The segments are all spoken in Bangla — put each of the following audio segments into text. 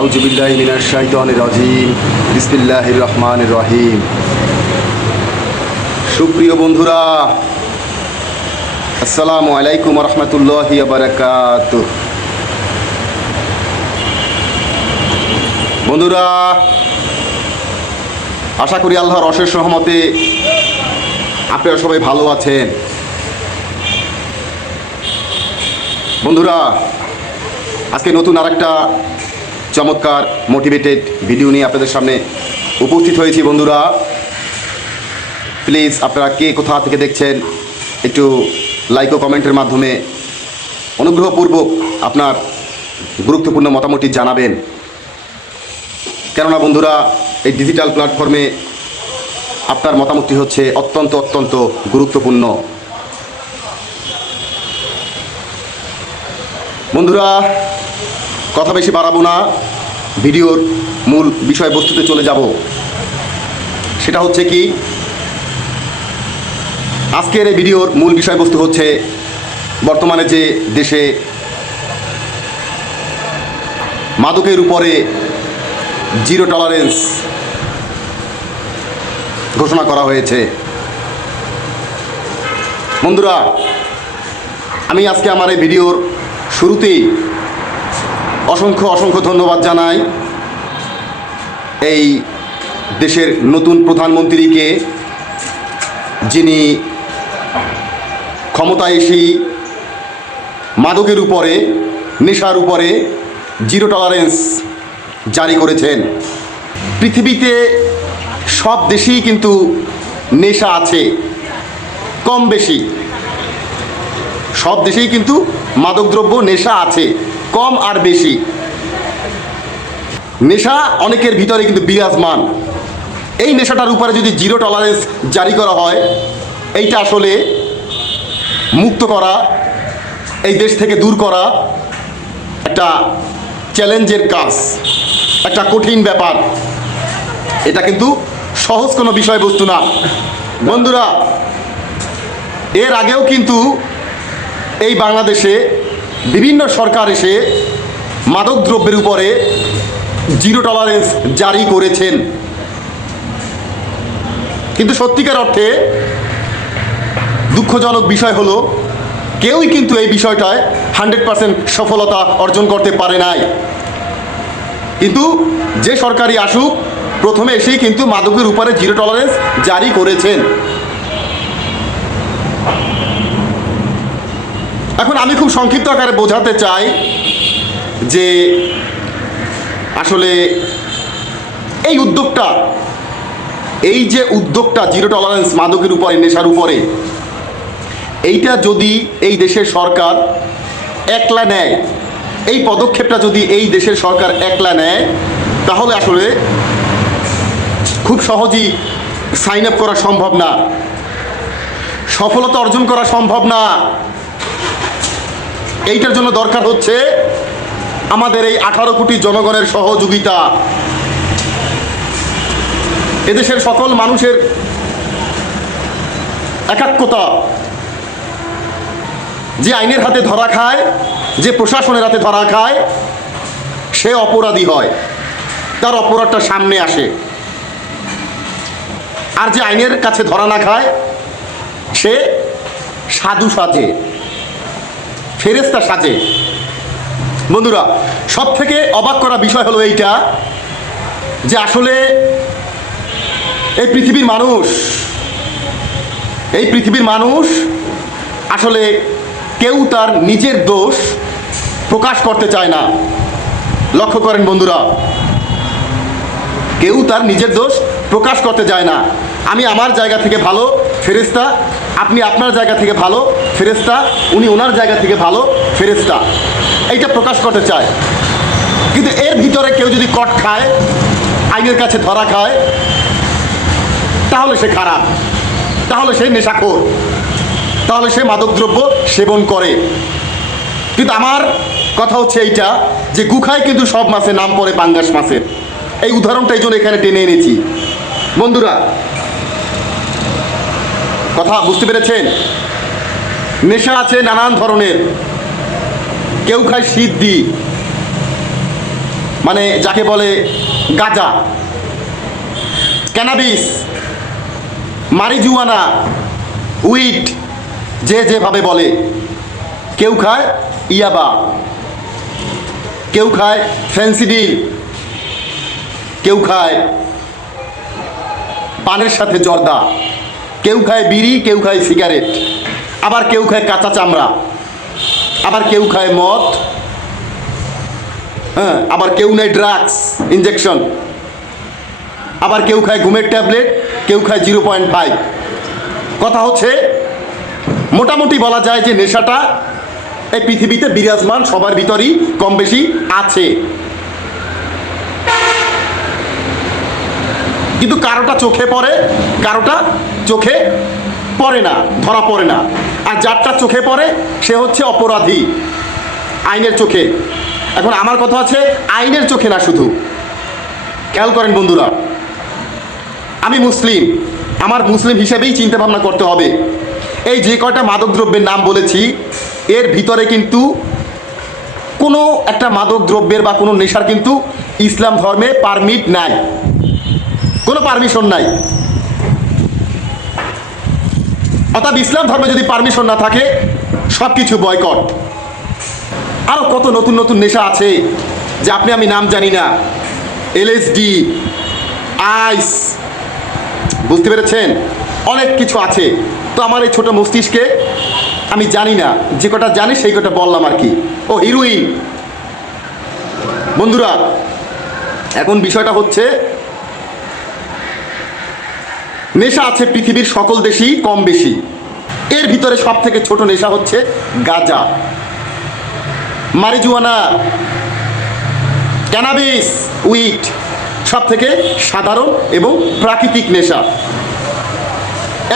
আউযুবিল্লাহি মিনাশ শাইতানির রাজিম। বিসমিল্লাহির রহমানির রহিম। সুপ্রিয় বন্ধুরা, আসসালামু আলাইকুম ওয়া রাহমাতুল্লাহি ওয়া বারাকাতুহু। বন্ধুরা, আশা করি আল্লাহর অশেষ রহমতে আপনারা সবাই ভালো আছেন। বন্ধুরা, আজকে নতুন আরেকটা চমৎকার মোটিভেটেড ভিডিও নিয়ে আপনাদের সামনে উপস্থিত হয়েছি। বন্ধুরা, প্লিজ আপনারা কে কোথা থেকে দেখছেন একটু লাইক ও কমেন্টের মাধ্যমে অনুগ্রহপূর্বক আপনার গুরুত্বপূর্ণ মতামতটি জানাবেন। কেননা বন্ধুরা, এই ডিজিটাল প্ল্যাটফর্মে আপনার মতামতটি হচ্ছে অত্যন্ত গুরুত্বপূর্ণ। বন্ধুরা, কথা বেশি বাড়াবো না, ভিডিওর মূল বিষয়বস্তুতে চলে যাব। সেটা হচ্ছে কি, আজকের এই ভিডিওর মূল বিষয়বস্তু হচ্ছে বর্তমানে যে দেশে মাদকের উপরে জিরো টলারেন্স ঘোষণা করা হয়েছে। বন্ধুরা, আমি আজকে আমার এই ভিডিওর শুরুতেই অসংখ্য ধন্যবাদ জানাই এই দেশের নতুন প্রধানমন্ত্রীকে, যিনি ক্ষমতায় এসেই মাদকের উপরে, নেশার উপরে জিরো টলারেন্স জারি করেছেন। পৃথিবীতে সব দেশেই কিন্তু নেশা আছে, কম বেশি সব দেশেই কিন্তু মাদকদ্রব্য নেশা আছে, কম আর বেশি। নেশা অনেকের ভিতরে কিন্তু বিরাজমান। এই নেশাটার উপরে যদি জিরো টলারেন্স জারি করা হয়, এইটা আসলে মুক্ত করা, এই দেশ থেকে দূর করা একটা চ্যালেঞ্জের কাজ, একটা কঠিন ব্যাপার। এটা কিন্তু সহজ কোনো বিষয়বস্তু না। বন্ধুরা, এর আগেও কিন্তু এই বাংলাদেশে বিভিন্ন সরকার এসে মাদকদ্রব্যের উপরে জিরো টলারেন্স জারি করেছেন, কিন্তু সত্যিকার অর্থে দুঃখজনক বিষয় হলো কেউই কিন্তু এই বিষয়টায় 100% সফলতা অর্জন করতে পারে নাই। কিন্তু যে সরকারই আসুক, প্রথমে এসেই কিন্তু মাদকের উপরে জিরো টলারেন্স জারি করেছেন। এখন আমি খুব সংক্ষিপ্ত আকারে বোঝাতে চাই যে আসলে এই উদ্যোগটা, এই যে উদ্যোগটা জিরো টলারেন্স মাদকের উপরে, নেশার উপরে, এইটা যদি এই দেশের সরকার একলা নেয়, এই পদক্ষেপটা যদি এই দেশের সরকার একলা নেয়, তাহলে আসলে খুব সহজেই সাইন আপ করা সম্ভব না, সফলতা অর্জন করা সম্ভব না। এইটার জন্য দরকার হচ্ছে আমাদের এই 18 কোটি জনগণের সহযোগিতা, এদেশের সকল মানুষের একাত্মতা। যে আইনের হাতে ধরা খায়, যে প্রশাসনের হাতে ধরা খায়, সে অপরাধী হয়, তার অপরাধটা সামনে আসে। আর যে আইনের কাছে ধরা না খায়, সে সাধু সাজে, ফেরেশতা সাজে। বন্ধুরা, সব থেকে অবাক করা বিষয় হলো এইটা যে আসলে এই পৃথিবীর মানুষ আসলে কেউ তার নিজের দোষ প্রকাশ করতে চায় না। লক্ষ্য করেন বন্ধুরা, কেউ তার নিজের দোষ প্রকাশ করতে চায় না। আমি আমার জায়গা থেকে ভালো, ফেরেশতা। আপনি আপনার জায়গা থেকে ভালো, ফেরেশতা। উনি ওনার জায়গা থেকে ভালো, ফেরেশতা। এইটা প্রকাশ করতে চায়। কিন্তু এর ভিতরে কেউ যদি কট খায়, আইনের কাছে ধরা খায়, তাহলে সে খারাপ, তাহলে সে নেশাখোর, তাহলে সে মাদকদ্রব্য সেবন করে। কিন্তু আমার কথা হচ্ছে এইটা যে গুখায় কিন্তু সব মাছের নাম পড়ে পাঙ্গাস মাছের। এই উদাহরণটা এই জন্য এখানে টেনে এনেছি। বন্ধুরা, কথা বুঝতে পেরেছেন? নেশা আছে নানান ধরনের। কেউ খায় সিদ্ধি, মানে যাকে বলে গাঁজা, ক্যানাবিস, মারিজুয়ানা, উইড, যে যেভাবে বলে। কেউ খায় ইয়াবা, কেউ খায় ফেন্সিডিল, কেউ খায় পানের সাথে জর্দা, কেউ খায় বিড়ি, কেউ খায় সিগারেট, আবার কেউ খায় কাঁচা চামড়া, আবার কেউ খায় মদ, হ্যাঁ, আবার কেউ নেয় ড্রাগস ইনজেকশন, আবার কেউ খায় ঘুমের ট্যাবলেট, কেউ খায় 0.5। কথা হচ্ছে মোটামুটি বলা যায় যে নেশাটা এই পৃথিবীতে বিরাজমান, সবার ভিতরই কম বেশি আছে, কিন্তু কারোটা চোখে পড়ে, কারোটা চোখে পড়ে না, ধরা পড়ে না। আর যারটা চোখে পড়ে সে হচ্ছে অপরাধী আইনের চোখে। এখন আমার কথা আছে আইনের চোখে না শুধু। খেয়াল করেন বন্ধুরা, আমি মুসলিম, আমার মুসলিম হিসেবেই চিন্তা ভাবনা করতে হবে। এই যে কয়টা মাদক দ্রব্যের নাম বলেছি এর ভিতরে কিন্তু কোনো একটা মাদক দ্রব্যের বা কোনো নেশার কিন্তু ইসলাম ধর্মে পারমিট নাই, কোনো পারমিশন নাই। অর্থাৎ ইসলাম ধর্মে যদি পারমিশন না থাকে সব কিছু বয়কট। আরও কত নতুন নতুন নেশা আছে যে আপনি আমি নাম জানি না, এলএসডি, আইস, বুঝতে পেরেছেন, অনেক কিছু আছে। তো আমার এই ছোট মস্তিষ্কে আমি জানি না, যে কটা জানি সেই কটা বললাম আর কি। ও হিরোইন। বন্ধুরা এখন বিষয়টা হচ্ছে নেশা আছে পৃথিবীর সকল দেশেই কম বেশি, এর ভিতরে সব থেকে ছোট নেশা হচ্ছে গাঁজা, মারিজুয়ানা, ক্যানাবিস, উইড, সব থেকে সাধারণ এবং প্রাকৃতিক নেশা।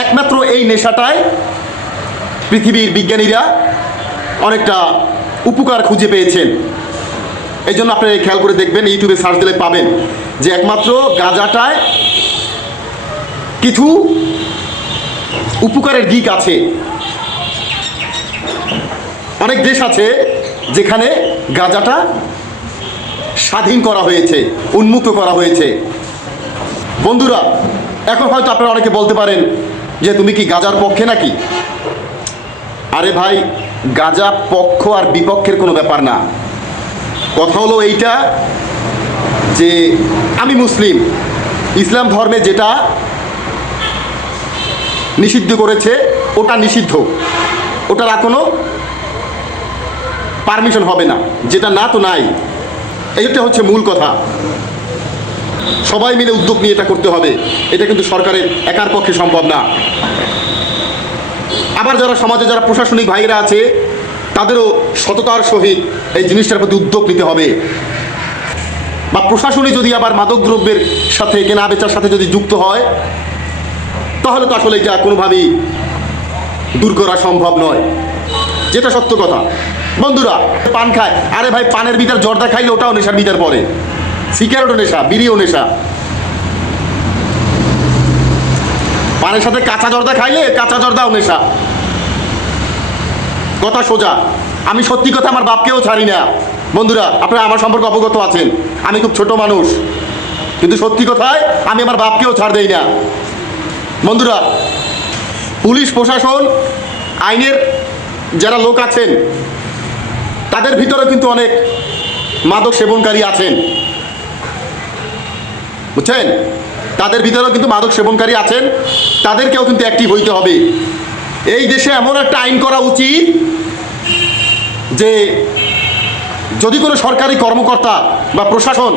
একমাত্র এই নেশাটায় পৃথিবীর বিজ্ঞানীরা অনেকটা উপকার খুঁজে পেয়েছেন। এই জন্য আপনারা খেয়াল করে দেখবেন, ইউটিউবে সার্চ দিলে পাবেন যে একমাত্র গাঁজাটায় কিছু উপকারের দিক আছে। অনেক দেশ আছে যেখানে গাঁজাটা স্বাধীন করা হয়েছে, উন্মুক্ত করা হয়েছে। বন্ধুরা এখন হয়তো আপনারা অনেকে বলতে পারেন যে তুমি কি গাঁজার পক্ষে নাকি? আরে ভাই, গাঁজা পক্ষ আর বিপক্ষের কোনো ব্যাপার না। কথা হলো এইটা যে আমি মুসলিম, ইসলাম ধর্মে যেটা নিষিদ্ধ করেছে ওটা নিষিদ্ধ, ওটার আর কোনো পারমিশন হবে না, যেটা না তো নাই। এইটা হচ্ছে মূল কথা। সবাই মিলে উদ্যোগ নিয়ে এটা করতে হবে, এটা কিন্তু সরকারের একার পক্ষে সম্ভব না। আবার যারা সমাজে যারা প্রশাসনিক ভাইরা আছে তাদেরও সততার সহিত এই জিনিসটার প্রতি উদ্যোগ নিতে হবে। বা প্রশাসনই যদি আবার মাদকদ্রব্যের সাথে কেনা বেচার সাথে যদি যুক্ত হয় তাহলে তো আসলে এটা কোনোভাবেই দূর করা সম্ভব নয়, যেটা সত্য কথা। বন্ধুরা পান খায়, আরে ভাই পানের ভিতর জর্দা খাইলে ওটাও নেশার ভিতর পড়ে, সিগারেটও নেশা, বিড়িও নেশা। পানের সাথে কাঁচা জর্দা খাইলে কাঁচা জর্দাও নেশা। কথা সোজা। আমি সত্যি কথা আমার বাপকেও ছাড়ি না। বন্ধুরা আপনারা আমার সম্পর্কে অবগত আছেন, আমি খুব ছোট মানুষ, কিন্তু সত্যি কথায় আমি আমার বাপকেও ছাড় দেই না। বন্ধুরা পুলিশ প্রশাসন আইনের যারা লোক আছেন তাদের ভিতরে কিন্তু অনেক মাদক সেবনকারী আছেন, বুঝছেন, তাদের ভিতরেও কিন্তু মাদক সেবনকারী আছেন, তাদেরকেও কিন্তু অ্যাক্টিভ হইতে হবে। এই দেশে এমন একটা আইন করা উচিত যে যদি কোনো সরকারি কর্মকর্তা বা প্রশাসন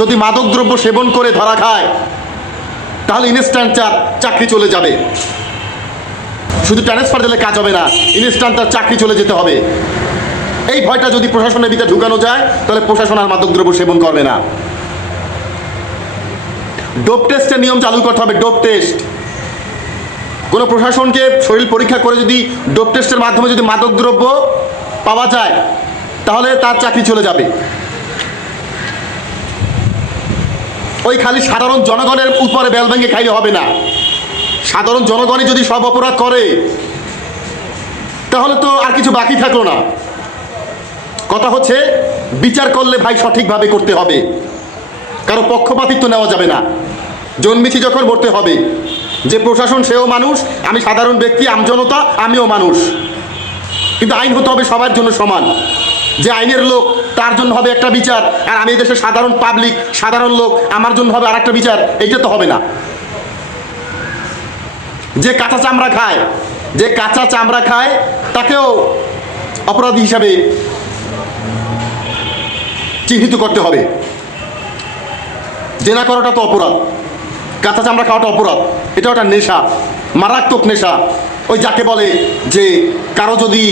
যদি মাদকদ্রব্য সেবন করে ধরা খায় তাহলে ইনস্ট্যান্ট চাকরি চলে যাবে। শুধু ট্রান্সফার দিলে কাজ হবে না, ইনস্ট্যান্ট তার চাকরি চলে যেতে হবে। এই ভয়টা যদি প্রশাসনের ভিতরে ঢুকানো যায় তাহলে প্রশাসন আর মাদকদ্রব্য সেবন করবে না। ডোপ টেস্টের নিয়ম চালু করতে হবে। ডোপ টেস্ট, কোনো প্রশাসনকে শরীর পরীক্ষা করে যদি ডোপ টেস্টের মাধ্যমে যদি মাদকদ্রব্য পাওয়া যায় তাহলে তার চাকরি চলে যাবে। ওই খালি সাধারণ জনগণের উপরে বেল ভেঙে খাইলে হবে না। সাধারণ জনগণই যদি সব অপরাধ করে তাহলে তো আর কিছু বাকি থাকলো না। কথা হচ্ছে বিচার করলে ভাই সঠিকভাবে করতে হবে, কারো পক্ষপাতিত্ব নেওয়া যাবে না। জন্মেছি যখন মরতে হবে। যে প্রশাসন সেও মানুষ, আমি সাধারণ ব্যক্তি, আমজনতা, আমিও মানুষ। কিন্তু আইন হতে হবে সবার জন্য সমান। যে আইনের লোক তার জন্য হবে একটা বিচার, আর আমি দেশের সাধারণ পাবলিক, সাধারণ লোক, আমার জন্য হবে আরেকটা বিচার। এইটা তো হবে না। যে কাঁচা চামড়া খায় তাকেও অপরাধী হিসাবে চিহ্নিত করতে হবে। জেনা করাটা তো অপরাধ, কাঁচা চামড়া খাওয়াটা অপরাধ। এটা একটা নেশা, মারাত্মক নেশা। ওই যাকে বলে যে কারো যদি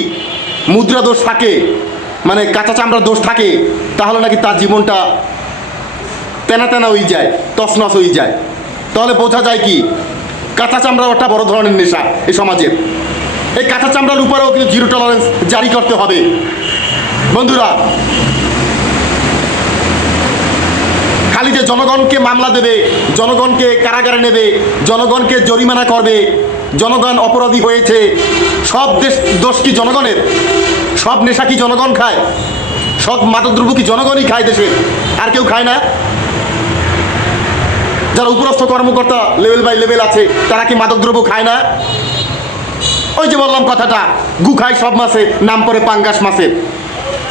মুদ্রা দোষ থাকে, মানে কাঁচা চামড়ার দোষ থাকে, তাহলে নাকি তার জীবনটা তেনা তেনা হয়ে যায়, তছনছ হয়ে যায়। তাহলে বোঝা যায় কি কাঁচা চামড়াও একটা বড় ধরনের নেশা এই সমাজের। এই কাঁচা চামড়ার উপরেও কিন্তু জিরো টলারেন্স জারি করতে হবে। বন্ধুরা, খালি যে জনগণকে মামলা দেবে, জনগণকে কারাগারে নেবে, জনগণকে জরিমানা করবে, জনগণ অপরাধী হয়েছে, সব দোষ কি জনগণের? সব নেশা কি জনগণ খায়? সব মাদকদ্রব্য কি জনগণই খায় দেশে? আর কেউ খায় না? যারা উপরস্থ কর্মকর্তা লেভেল বাই লেভেল আছে, তারা কি মাদকদ্রব্য খায় না? ওই যে বললাম কথাটা, গু খায় সব মাছে, নাম পড়ে পাঙ্গাস মাছের।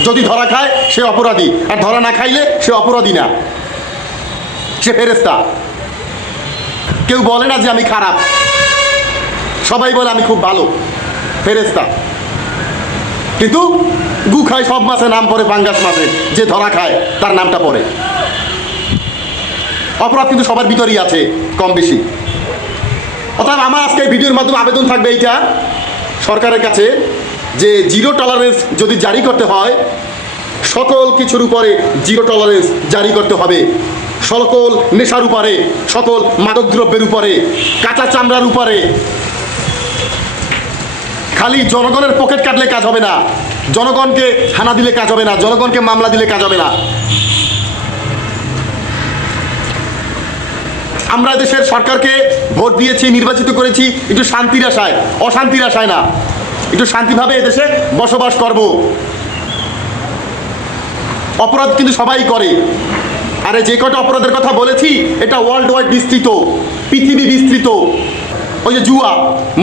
যদি ধরা খায় সে অপরাধী, আর ধরা না খাইলে সে অপরাধী না, সে ফেরেশতা। কেউ বলে না যে আমি খারাপ, সবাই বলে আমি খুব ভালো, ফেরেশতা। কিন্তু গু খায় সব মাছে, নাম পড়ে পাঙ্গাস মাছের। যে ধরা খায় তার নামটা পড়ে। অপরাধ কিন্তু সবার ভিতরেই আছে কম বেশি। অর্থাৎ আমার আজকে ভিডিওর মাধ্যমে আবেদন থাকবে এইটা সরকারের কাছে, যে জিরো টলারেন্স যদি জারি করতে হয়, সকল কিছুর উপরে জিরো টলারেন্স জারি করতে হবে। সকল নেশার উপরে, সকল মাদকদ্রব্যের উপরে, কাঁচা চামড়ার উপরে। খালি জনগণের পকেট কাটলে কাজ হবে না, জনগণকে হানা দিলে কাজ হবে না, জনগণকে মামলা দিলে কাজ হবে না। আমরা দেশের সরকারকে ভোট দিয়েছি, নির্বাচিত করেছি একটু শান্তির আশায়, অশান্তির আশায় না। একটু শান্তিভাবে এদেশে বসবাস করব। অপরাধ কিন্তু সবাই করে। আরে যে কটা অপরাধের কথা বলেছি, এটা ওয়ার্ল্ড ওয়াইড বিস্তৃত, পৃথিবী বিস্তৃত। ওই যে জুয়া,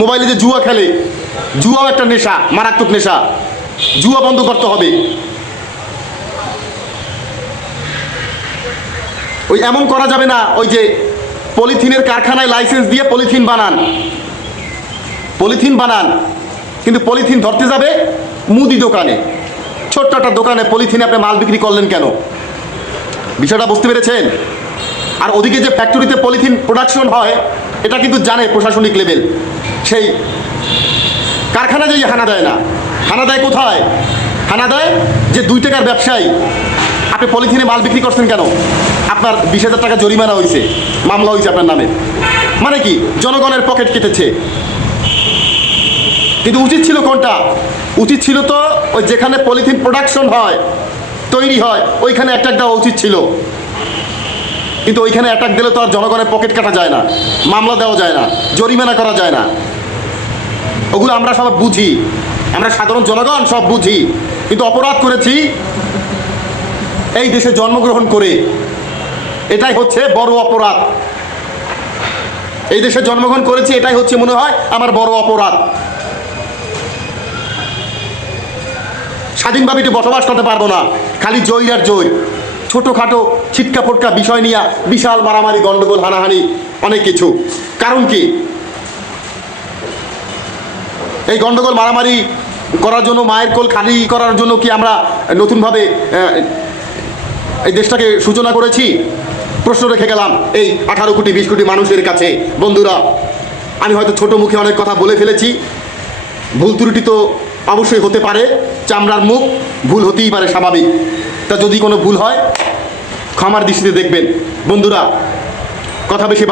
মোবাইলে যে জুয়া খেলে, জুয়াও একটা নেশা, মারাত্মক নেশা। জুয়া বন্ধ করতে হবে। ওই এমন করা যাবে না, ওই যে পলিথিনের কারখানায় লাইসেন্স দিয়ে পলিথিন বানান, কিন্তু পলিথিন ধরতে যাবে মুদি দোকানে, ছোট্ট একটা দোকানে পলিথিনে আপনি মাল বিক্রি করলেন কেন? বিষয়টা বুঝতে পেরেছেন? আর ওদিকে যে ফ্যাক্টরিতে পলিথিন প্রোডাকশন হয়, এটা কিন্তু জানে প্রশাসনিক লেভেল। সেই কারখানা যে হানা দেয় না, হানা দেয় কোথায়? হানা দেয় যে 2 টাকার ব্যবসায়ী, আপনি পলিথিনে মাল বিক্রি করছেন কেন? আপনার 20,000 টাকা জরিমানা হয়েছে, মামলা হয়েছে আপনার নামে। মানে কি? জনগণের পকেট কেটেছে। কিন্তু উচিত ছিল কোনটা? উচিত ছিল তো ওই যেখানে পলিথিন প্রোডাকশন হয়, তৈরি হয়, ওইখানে অ্যাটাক দেওয়া উচিত ছিল। কিন্তু ওইখানে অ্যাটাক দিলে তো আর জনগণের পকেট কাটা যায় না, মামলা দেওয়া যায় না, জরিমানা করা যায় না। ওগুলো আমরা সব বুঝি, আমরা সাধারণ জনগণ সব বুঝি। কিন্তু অপরাধ করেছি এই দেশে জন্মগ্রহণ করে, এটাই হচ্ছে বড় অপরাধ। এই দেশে জন্মগ্রহণ করেছি, এটাই হচ্ছে মনে হয় আমার বড় অপরাধ। স্বাধীনভাবে একটু বসবাস করতে পারবো না, খালি জয় আর জয়। ছোটোখাটো ছিটকা ফোটকা বিষয় নিয়ে বিশাল মারামারি, গন্ডগোল, হানাহানি, অনেক কিছু। কারণ কি? এই গন্ডগোল মারামারি করার জন্য, মায়ের কোল খালি করার জন্য কি আমরা নতুনভাবে এই দেশটাকে সূচনা করেছি? প্রশ্ন রেখে গেলাম এই 18 কোটি 20 কোটি মানুষের কাছে। বন্ধুরা, আমি হয়তো ছোট মুখে অনেক কথা বলে ফেলেছি, ভুল ত্রুটি তো অবশ্যই হতে পারে, চামড়ার মুখ, ভুল হতেই পারে, স্বাভাবিক। তা যদি কোনো ভুল হয় ক্ষমার দৃষ্টিতে দেখবেন। বন্ধুরা, কথা বেশি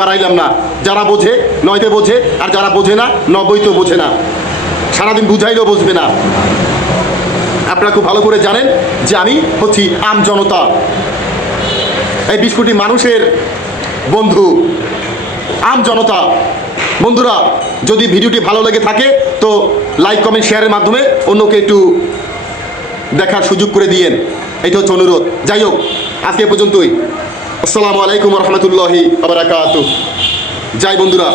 বাড়াইলাম না। যারা বোঝে 9তে বোঝে, আর যারা বোঝে না 90তেও বোঝে না। সারাদিন বুঝাইলেও বুঝবে না। আপনারা খুব ভালো করে জানেন যে আমি হচ্ছি আম জনতা, এই 20 কোটি মানুষের বন্ধু, আম জনতা। বন্ধুরা, যদি ভিডিওটি ভালো লেগে থাকে তো লাইক, কমেন্ট, শেয়ারের মাধ্যমে অন্যকে একটু দেখার সুযোগ করে দিয়েন, এটা হচ্ছে অনুরোধ। যাই হোক, আজকে এ পর্যন্তই। আসসালামু আলাইকুম রহমতুল্লাহি আবরাকাতুহু। যাই বন্ধুরা।